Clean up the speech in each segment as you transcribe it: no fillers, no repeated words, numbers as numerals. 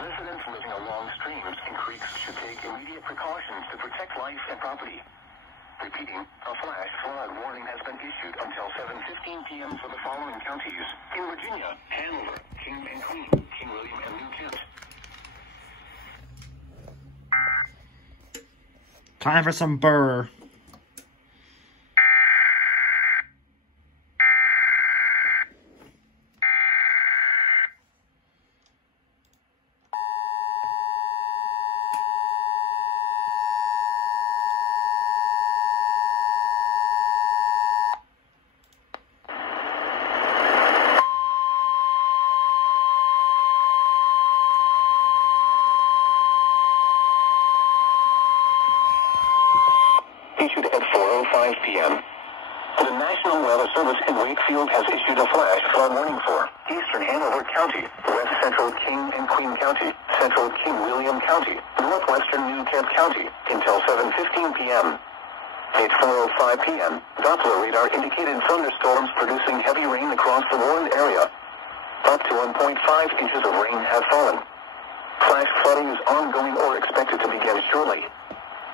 Residents living along streams and creeks should take immediate precautions to protect life and property. Repeating, a flash flood warning has been issued until 7:15 p.m. for the following counties: in Virginia, Hanover, King and Queen, King William and New Kent. Time for some burr. Issued at 4:05 p.m. The National Weather Service in Wakefield has issued a flash flood warning for eastern Hanover County, west central King and Queen County, central King William County, northwestern New Kent County, until 7:15 p.m. At 4:05 p.m., Doppler radar indicated thunderstorms producing heavy rain across the warned area. Up to 1.5 inches of rain have fallen. Flash flooding is ongoing or expected to begin shortly.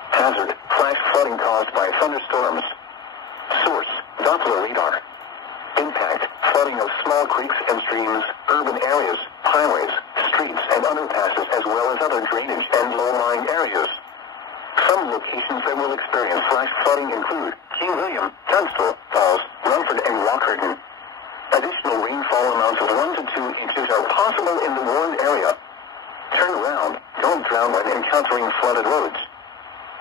Hazard, flash flooding caused by thunderstorms. Source, Doppler radar. Impact, flooding of small creeks and streams, urban areas, highways, streets and underpasses, as well as other drainage and low-lying areas. Some locations that will experience flash flooding include King William, Tunstall, Falls, Rumford and Lockharton. Additional rainfall amounts of 1 to 2 inches are possible in the warned area. Turn around, don't drown when encountering flooded roads.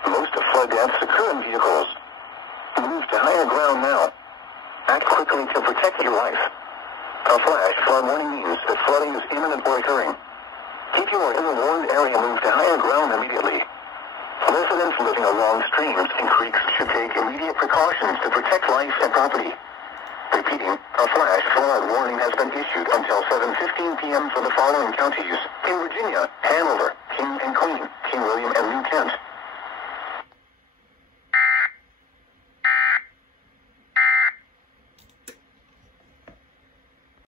Most of flood deaths occur in vehicles. Move to higher ground now. Act quickly to protect your life. A flash flood warning means that flooding is imminent or occurring. If you are in the warned area, move to higher ground immediately. Residents living along streams and creeks should take immediate precautions to protect life and property. Repeating, a flash flood warning has been issued until 7:15 p.m. for the following counties: in Virginia, Hanover, King and Queen, King William and New Kent.